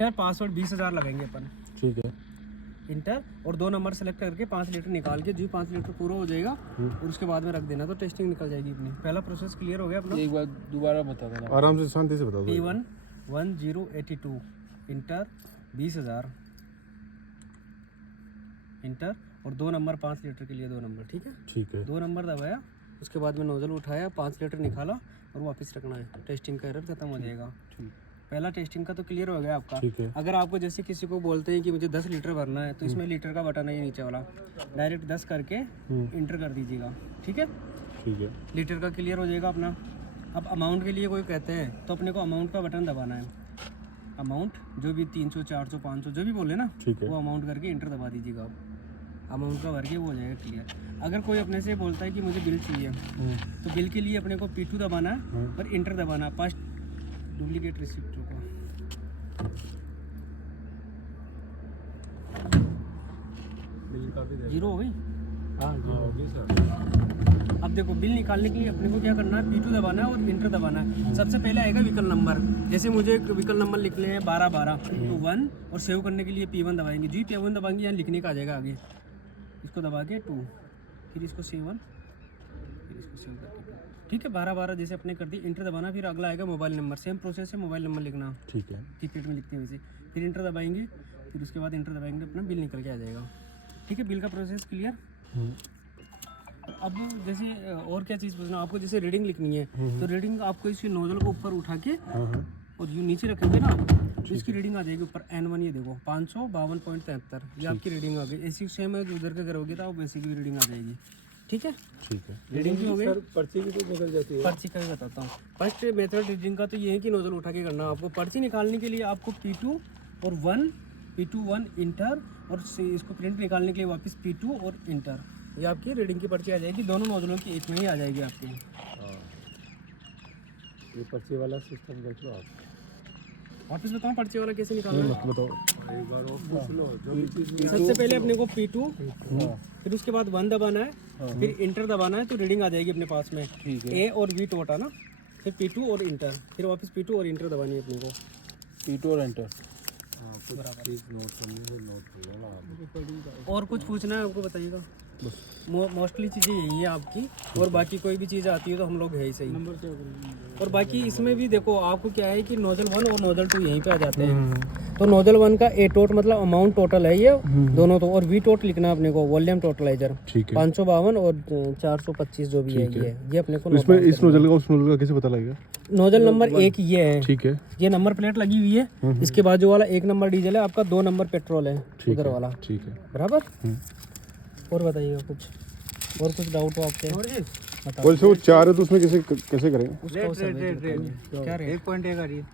Inter password 20,000 लगाएंगे अपन। ठीक है। इंटर और 2 नंबर सेलेक्ट करके 5 लीटर निकाल के जो 5 लीटर पूरा हो जाएगा और उसके बाद में रख देना, तो टेस्टिंग निकल जाएगी अपनी। पहला प्रोसेस क्लियर हो गया अपना। एक बार दोबारा बता देना, आराम से शांति से बता दो। P1 1082 इंटर 20,000 इंटर और 2 नंबर 5 लीटर के लिए 2 नंबर। ठीक है, ठीक है। 2 नंबर दबाया, उसके बाद में नोजल उठाया, 5 लीटर निकाला और वापस रखना है। टेस्टिंग का एरर खत्म हो जाएगा। पहला टेस्टिंग का तो क्लियर हो गया आपका। ठीक है। अगर आपको जैसे किसी को बोलते हैं कि मुझे 10 लीटर भरना है, तो इसमें लीटर का बटन है ये नीचे वाला, डायरेक्ट 10 करके इंटर कर दीजिएगा। ठीक है, ठीक है। लीटर का क्लियर हो जाएगा अपना। अब अमाउंट के लिए कोई कहते हैं तो अपने को अमाउंट का बटन दबाना है। अमाउंट जो भी 300 400 500 जो भी बोले ना, ठीक है। वो अमाउंट करके इंटर दबा दीजिएगा आप। अमाउंट का भर के वो हो जाएगा क्लियर। अगर कोई अपने से बोलता है कि मुझे बिल चाहिए, तो बिल के लिए अपने को P2 दबाना है और इंटर दबाना। फर्स्ट डुप्लीकेट रिसिप्ट होगा, जीरो हो गई। हाँ जी सर। अब देखो बिल निकालने के लिए अपने को क्या करना है, P2 दबाना है और इंटर दबाना है। सबसे पहले आएगा व्हीकल नंबर। जैसे मुझे एक व्हीकल नंबर लिखने हैं 1212 तो 1, और सेव करने के लिए P1 दबाएंगे। जी P1 दबाएंगे यहाँ लिखने का आ जाएगा आगे, इसको दबा के 2, फिर इसको सेव 1, फिर इसको सेव करके 2। ठीक है, 1212 जैसे अपने कर दी, इंटर दबाना। फिर अगला आएगा मोबाइल नंबर, सेम प्रोसेस है, मोबाइल नंबर लिखना। ठीक है। कीपैड में लिखते हैं वैसे। फिर इंटर दबाएंगे, फिर उसके बाद इंटर दबाएंगे, अपना बिल निकल के आ जाएगा। ठीक है, बिल का प्रोसेस क्लियर। अब जैसे और क्या चीज़ पूछना आपको, जैसे रीडिंग लिखनी है तो रीडिंग आपको इसी नोजल को ऊपर उठा के और यूँ नीचे रखेंगे ना, तो इसकी रीडिंग आ जाएगी ऊपर N1। ये देखो 552.73 ये आपकी रीडिंग आ गई। ऐसी सेम है उधर के करोगे तो आप वैसे की रीडिंग आ जाएगी। ठीक है, ठीक है। रीडिंग की हो गई। पर्ची भी तो निकल जाती है। पर्ची का भी बताता हूँ। फर्स्ट मेथड रीडिंग का तो ये है कि नोजल उठा के करना। आपको पर्ची निकालने के लिए आपको P2 और 1, P2 1 इंटर, और इसको प्रिंट निकालने के लिए वापस P2 और इंटर। ये आपकी रीडिंग की पर्ची आ जाएगी। दोनों नोजलों की एक में ही आ जाएगी आपकी। ये पर्ची वाला सिस्टम देख लो आप। वापस बताओ पर्ची वाला कैसे निकालना है। मत बताओ। एक बार और पूछ लो, जो भी चीज़ सबसे पहले अपने को P2, फिर उसके बाद 1 दबाना है, फिर इंटर दबाना है, तो रीडिंग आ जाएगी अपने पास में। ठीक है। A और V टोटा ना, फिर P2 और इंटर, फिर वापस P2 और इंटर दबानी है अपने को। P2 और एंटर। और कुछ पूछना है आपको, बताइएगा। मोस्टली चीज़ें यही है आपकी, और बाकी कोई भी चीज़ आती है तो हम लोग है ही सही। और बाकी इसमें भी देखो आपको क्या है कि नोजल 1 और नोजल 2 यहीं पे आ जाते हैं। तो नोजल 1 का A टोट मतलब अमाउंट टोटल है ये दोनों तो, और V टोट लिखना है अपने को, वॉल्यूम टोटलाइजर। ठीक है। 552 और 425 जो भी है ये अपने को। इसमें इस नोजल का उस नोजल का कैसे पता लगेगा? नोजल नंबर 1 ये है। ठीक है। ये नंबर प्लेट लगी हुई है, इसके बाजू वाला 1 नंबर डीजल है, आपका 2 नंबर पेट्रोल है उधर वाला। ठीक है। बराबर। और बताइएगा कुछ, और कुछ डाउट हो आपके? वैसे वो 4 है तो उसमें कैसे कैसे करेंगे? क्या रेट? 1.1 आ रही है।